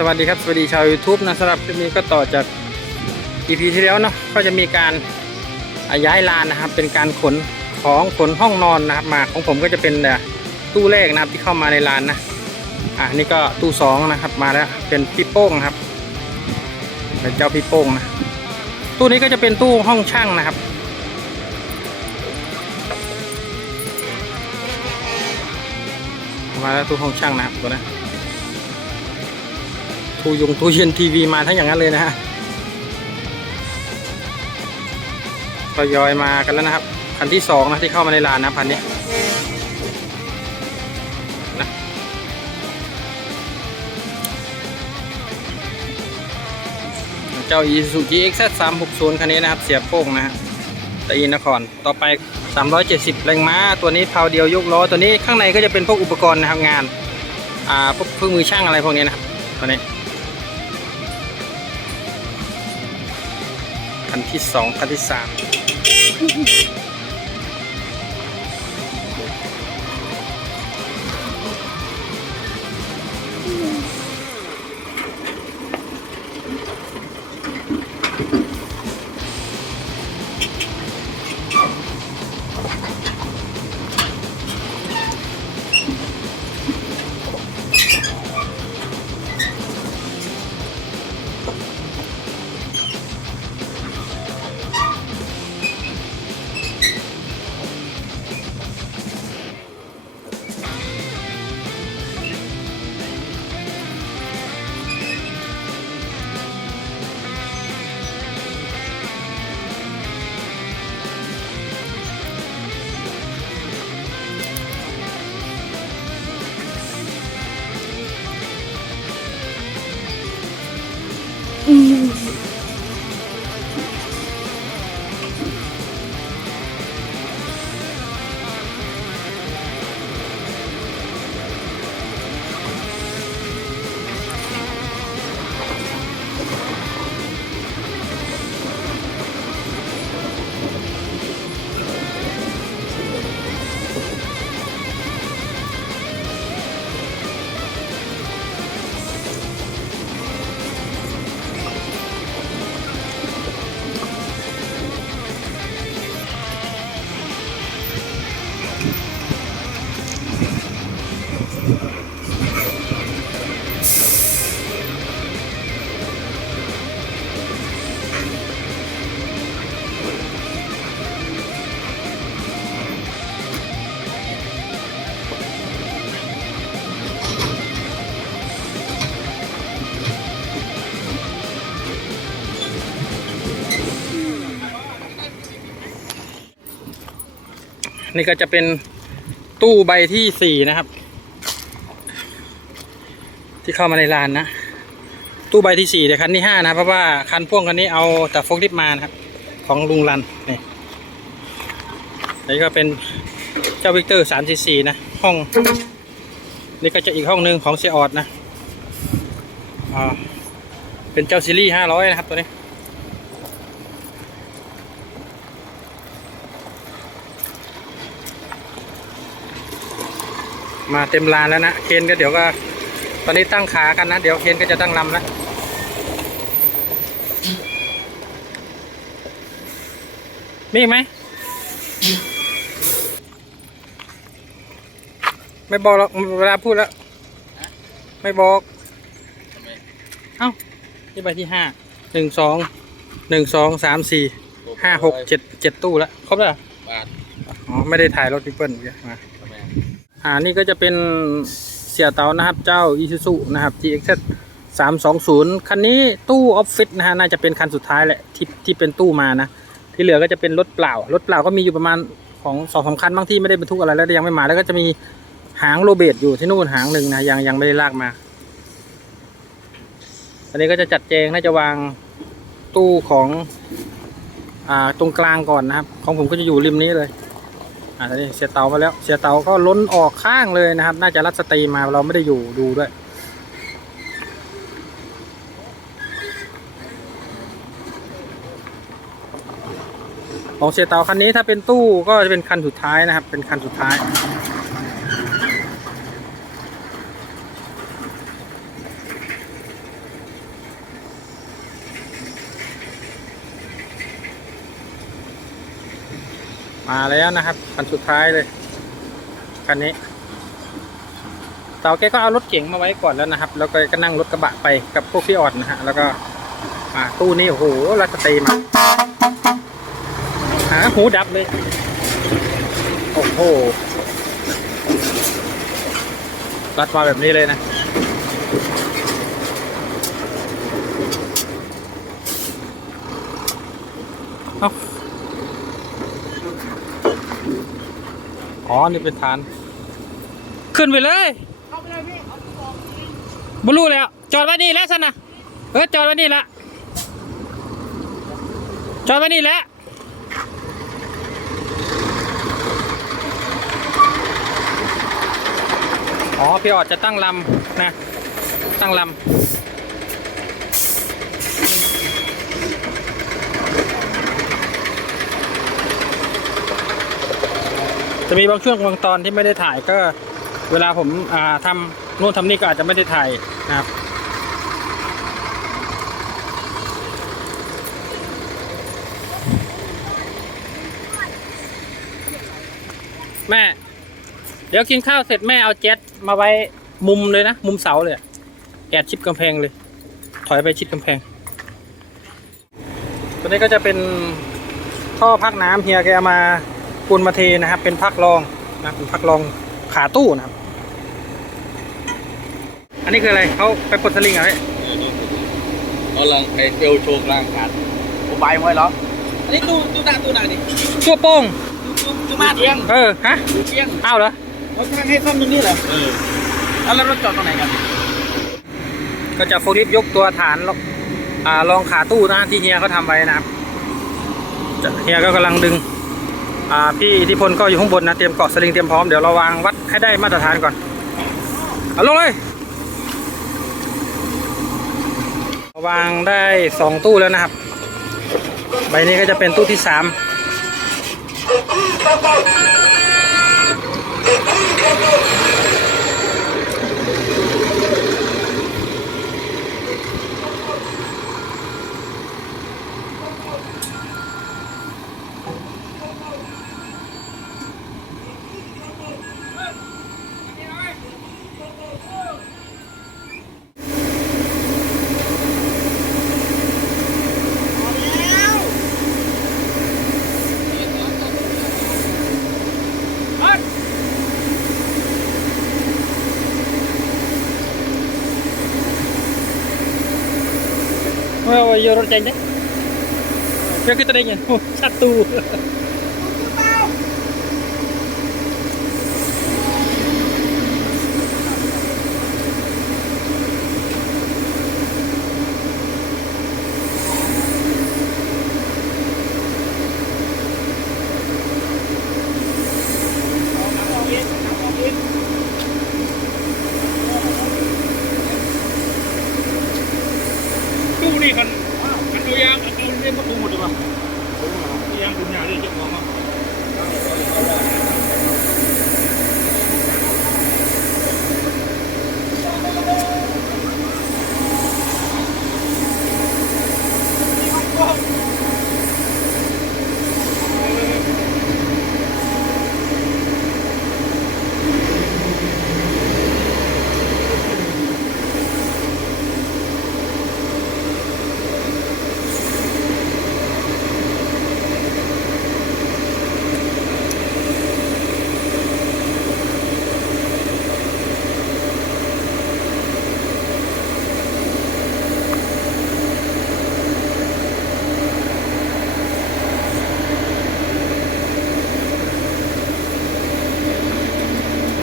สวัสดีครับ สวัสดีชาว YouTube นะสำหรับคลิปนี้ก็ต่อจาก EP ที่แล้วเนาะก็จะมีการย้ายลานนะครับ เป็นการขนของขนห้องนอนนะครับมาของผมก็จะเป็นตู้แรกนะครับที่เข้ามาในลานนะอะนี่ก็ตู้สองนะครับมาแล้วเป็นพี่โป้งนะครับเป็นเจ้าพี่โป้งนะตู้นี้ก็จะเป็นตู้ห้องช่างนะครับมาแล้วตู้ห้องช่างนะครับตัวนะ ตู้ยงตู้เย็นทีวีมาทั้งอย่างนั้นเลยนะฮะทยอยมากันแล้วนะครับ คันที่สองนะที่เข้ามาในร้านนะพันนี้นะเจ้า Isuzu GX 360 คันนี้นะครับ เสียโป้งนะฮะตะอีนคร ต่อไป 370 แรงม้า ตัวนี้เพาเดียวยกล้อ ตัวนี้ข้างในก็จะเป็นพวกอุปกรณ์นะครับงาน อ่า พวกเครื่องมือช่างอะไรพวกนี้นะครับ ตัวนี้ คันที่สองคันที่สาม นี่ก็จะเป็นตู้ใบที่สี่นะครับ ที่เข้ามาในร้านนะ ตู้ใบที่สี่แต่คันที่ห้านะเพราะว่าคันพ่วงคันนี้เอาแต่โฟกลิฟมานะครับ ของลุงรันนี่นี่ก็เป็นเจ้าวิกเตอร์สามสี่สี่นะ ห้อง นี่ก็จะอีกห้องหนึ่งของเซออดนะอ่าเป็นเจ้าซีรีส์ห้าร้อยนะครับตัวนี้มาเต็มลานแล้วนะ เคนก็เดี๋ยวก็ ตอนนี้ตั้งขากันนะ เดี๋ยวเคนก็จะตั้งลำแล้วมีอีกไหมไม่บอกหรอกเวลาพูดแล้ว ไม่บอกเอ้านี่ใบที่ห้าหนึ่งสองหนึ่งสองสามสี่ห้าหกเจ็ดเจ็ดตู้แล้วครบแล้วเหรอบาทอ๋อไม่ได้ถ่ายรถพี่เปิ้ลเมื่อกี้มาทำไมอ่านี่ก็จะเป็น เสียเตานะครับ เจ้า Isuzu นะครับ GX 320คันนี้ตู้ออฟฟิศนะฮะน่าจะเป็นคันสุดท้ายแหละที่ที่เป็นตู้มานะ ที่เหลือก็จะเป็นรถเปล่ารถเปล่าก็มีอยู่ประมาณของสองสามคันบางที่ไม่ได้บรรทุกอะไรแล้วยังไม่มาแล้วก็จะมีหางโรเบตอยู่ที่นู่นหางหนึ่งนะยังยังไม่ได้ลากมาอันนี้ก็จะจัดแจงน่าจะวางตู้ของอ่าตรงกลางก่อนนะครับ ของผมก็จะอยู่ริมนี้เลย อะตอนนี้เสียเตามาแล้ว เสียเตาก็ล้นออกข้างเลยนะครับ น่าจะรัดสตรีมาเราไม่ได้อยู่ดูด้วย ของเสียเตาคันนี้ถ้าเป็นตู้ก็จะเป็นคันสุดท้ายนะครับ เป็นคันสุดท้าย มาแล้วนะครับคันสุดท้ายเลยคันนี้เต๋าแกก็เอารถเก๋งมาไว้ก่อนแล้วนะครับ แล้วก็ก็นั่งรถกระบะไปกับพวกพี่ออดนะฮะแล้วก็อ่าตู้นี้โอ้โหรัสเตย์มาหาหูดับเลยโอ้โหรัดมาแบบนี้เลยนะ อ๋อ นี่เป็นฐาน ขึ้นไปเลยบลูแล้ว จอดไว้นี่แล้วสินะเออจอดไว้นี่ละจอดไว้นี่แล้วอ๋อ พี่ออดจะตั้งลำนะ ตั้งลำ จะมีบางช่วงบางตอนที่ไม่ได้ถ่ายก็เวลาผมาทำนู่นทำนี่ก็อาจจะไม่ได้ถ่ายนะครับแม่ เดี๋ยวกินข้าวเสร็จแม่เอาเจ็ตมาไว้มุมเลยนะ มุมเสาเลยแอบชิดกำแพงเลย ถอยไปชิดกำแพง ตัวนี้ก็จะเป็นท่อพักน้ำเฮียแกเอามา ปูนมาเทนะครับ เป็นพักรองนะเป็นพักรองขาตู้นะครับ อันนี้คืออะไรเขาไปปลดสลิงเหรอเฮ้ยกำลังไปเอลโชว์กลางขาดโอ้ใบมวยเหรออันนี้ตู้ตู้หน้าตู้หน้าดิตัวโป้งตู้ตู้ตู้มาเตียงเออฮะตู้เตียงอ้าวเหรอเขาทางให้ซ่อมตรงนี้เหรอเออแล้วรถจอดตรงไหนกันก็จะโฟลิฟยกตัวฐานลงอ่ารองขาตู้นะที่เฮียเขาทำไว้นะครับจะเฮียก็กำลังดึงอ่า พี่อิทธิพลก็อยู่ข้างบนนะเตรียมเกาะสลิงเตรียมพร้อมเดี๋ยวเราวางวัดให้ได้มาตรฐานก่อนเอาลงเลยวางได้สองตู้แล้วนะครับ ใบนี้ก็จะเป็นตู้ที่สาม เมื่อวันโยรถเจนเนี่ยเพื่อขึ้นตัวเองเนี่ยโอ้ชัดตู้ ตู้นี่คันคันตัวยางเอาเล่นก็ปูหมดเลยป่ะตัวยางปูยางเลยเจ้าของอะ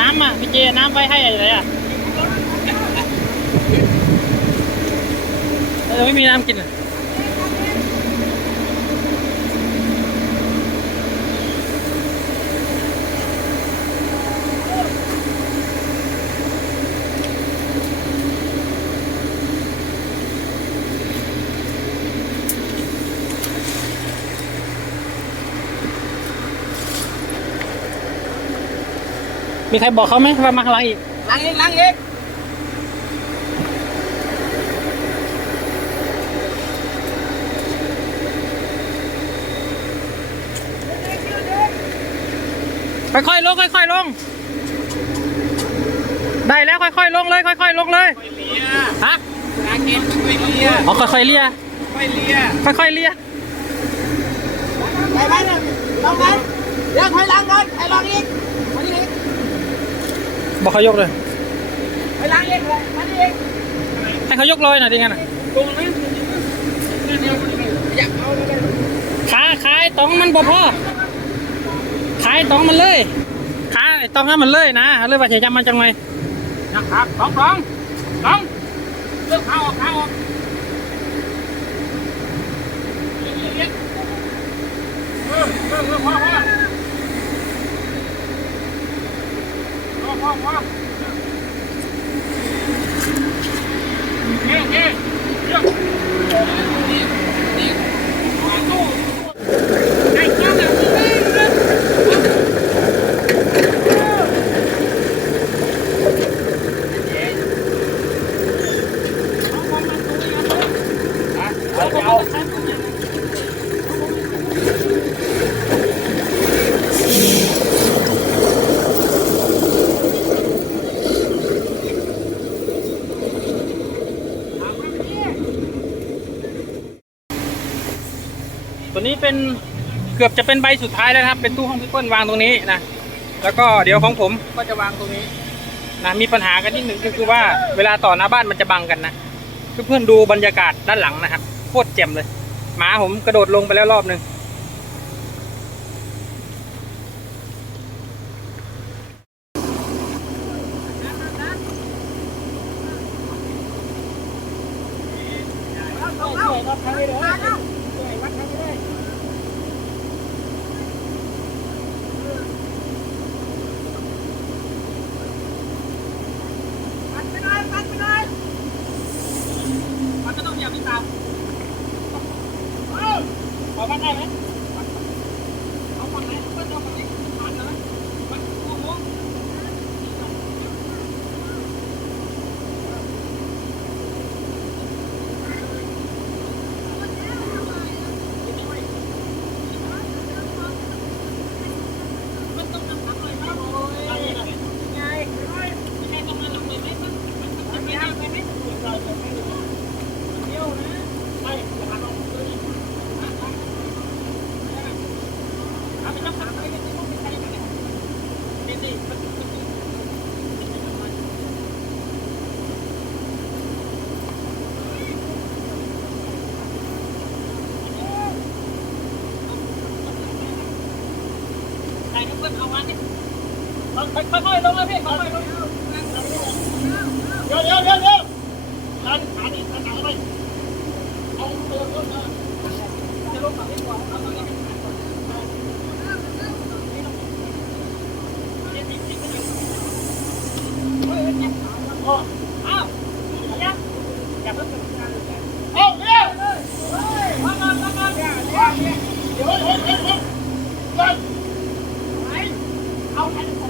น้ำ อะน้ำไปให้อะไรอะเราไม่มีน้ำกินอะ มีใครบอกเขาไหมว่ามาข้างหลังอีกล้างเองล้างเองงได้แล้วค่อยๆลงเลย ค่อยๆลงเลยไปเลียฮะลาเกนไปเลียอ๋อค่อยๆเลียไปเลียค่อยๆเลียไปไปนะลองกันเดี๋ยวถอยหลังก่อนให้ลองอีกมานี่อีก บอกเขายกเลยถอยหลังอีกเลยมานี่อีกให้เขายกลอยหน่อยดิงั้นน่ะตรงนั้นเดียวอยากเอาเลยขาขาไอ้ตองมันบ่พอขาไอ้ตองมันเลยขาไอ้ตองนั้นมันเลยนะเลยว่าจะจำมันจังไงนะครับสองสองสองเลือกขาออกขาออกเลียเลียเออเออเออ พอพอพอพอพอโอเคโอเคเดี๋ยวนี่นี่ตู้ไอ้ข้างหลังนี่ ตัวนี้เป็น เป็นใบสุดท้ายแล้วนะครับ เป็นตู้ห้องพิเปิลวางตรงนี้นะ แล้วก็เดี๋ยวของผมก็จะวางตรงนี้นะมีปัญหากันนิดหนึ่งก็คือว่าเวลาต่อหน้าบ้านมันจะบังกันนะเพื่อนๆดูบรรยากาศด้านหลังนะครับโคตรเจ๋มเลย หมาผมกระโดดลงไปแล้วรอบหนึ่ง ปัดไปหน่อยปัดไปหน่อย มันก็ต้องเหยียบที่ตามพอมันได้ไหมเอาฝั่งไหนเอาฝั่งนี้ผ่านเลยมันโอ้โห ค่อยๆลงเลยพี่ค่อยๆลง เดี๋ยวเดี๋ยวเดี๋ยวเดี๋ยวทันทันอีกทันหนังไปเอาเติมรถนะ จะลงฝั่งนี้ก่อนเอาฝั่งนี้ อ้าวอย่าเพิ่งเอาเร็วมามามามาเดี๋ยวเดี๋ยวเดี๋ยวเดี๋ยวเดี๋ยวเดี๋ยวเอา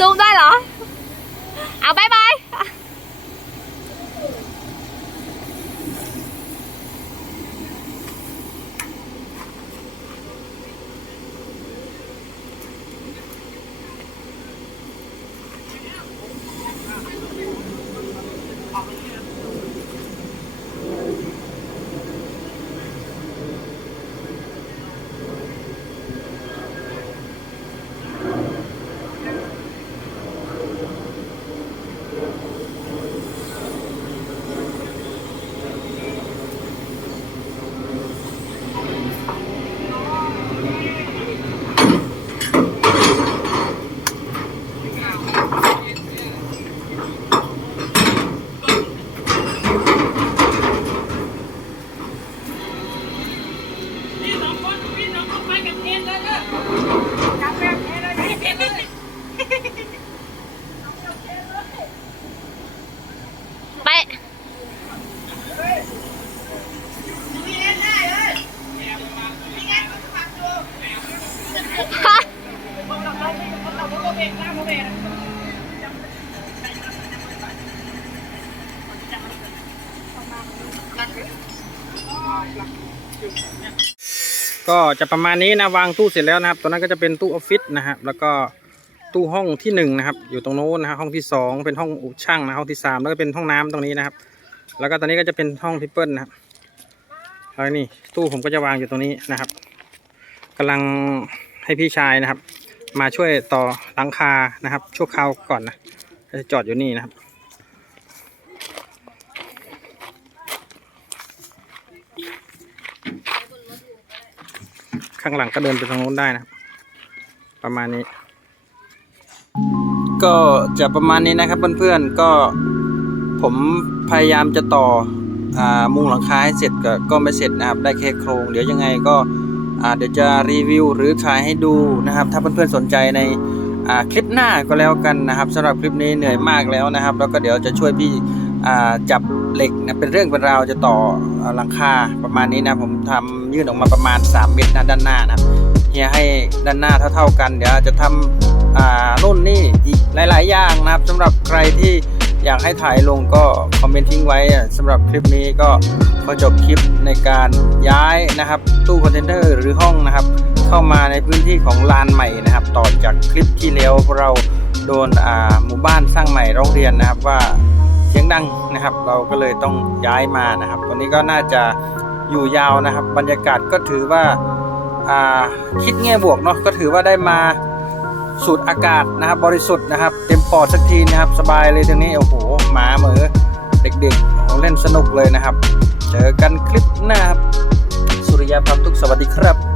ซูมได้เหรอ เอาบายบาย พี่สองคนพี่สองคนไปกับเอ็นเลยเด้อกลับแบบเอ็นเลยเอ็นเลย ไป ก็จะประมาณนี้นะวางตู้เสร็จแล้วนะครับ ตัวนั้นก็จะเป็นตู้ออฟฟิศนะครับแล้วก็ตู้ห้องที่หนึ่งนะครับอยู่ตรงโน้นนะครับห้องที่สองเป็นห้องอุช่างนะห้องที่สามแล้วก็เป็นห้องน้ำตรงนี้นะครับ แล้วก็ตอนนี้ก็จะเป็นห้องพิเปิลนะครับแล้วนี่ตู้ผมก็จะวางอยู่ตรงนี้นะครับกำลังให้พี่ชายนะครับ มาช่วยต่อหลังคานะครับชั่วคราวก่อนนะจะจอดอยู่นี่นะครับ ข้างหลังก็เดินไปทางโน้นได้นะครับประมาณนี้ ก็จะประมาณนี้นะครับเพื่อนๆก็ผมพยายามจะต่ออมุงหลังคาให้เสร็จก็ก็ไม่เสร็จนะครับ ได้แค่โครง เดี๋ยวยังไงก็เดี๋ยวจะรีวิวหรือถ่ายให้ดูนะครับ ถ้าเพื่อนๆสนใจในคลิปหน้าก็แล้วกันนะครับสำหรับคลิปนี้เหนื่อยมากแล้วนะครับ แล้วก็เดี๋ยวจะช่วยพี่จับ เหล็กนะเป็นเรื่องเป็นราวจะต่ออ่าหลังคาประมาณนี้นะผมทำยื่นออกมาประมาณ 3 เมตรนะด้านหน้านะเฮียให้ด้านหน้าเท่า ๆกัน เดี๋ยวจะทำอ่ารุ่นนี่อีกหลาย ๆ อย่างนะครับสำหรับใครที่อยากให้ถ่ายลงก็คอมเมนต์ทิ้งไว้สำหรับคลิปนี้ก็ขอจบคลิปในการย้ายนะครับ ตู้คอนเทนเนอร์หรือห้องนะครับ เข้ามาในพื้นที่ของลานใหม่นะครับ ต่อจากคลิปที่แล้วเราโดนอ่าหมู่บ้านสร้างใหม่ร้องเรียนนะครับว่า เสียงดังนะครับ เราก็เลยต้องย้ายมานะครับ ตัวนี้ก็น่าจะอยู่ยาวนะครับ บรรยากาศก็ถือว่าาคิดแง่บวกเนาะก็ถือว่าได้มาสูดอากาศนะครับ บริสุทธิ์นะครับ เต็มปอดสักทีนะครับ สบายเลยตรงนี้โอ้โหหมาเหมือเด็กๆโอ้โหเล่นสนุกเลยนะครับ เจอกันคลิปหน้าครับ สุริยาพรหมทุกสวัสดีครับ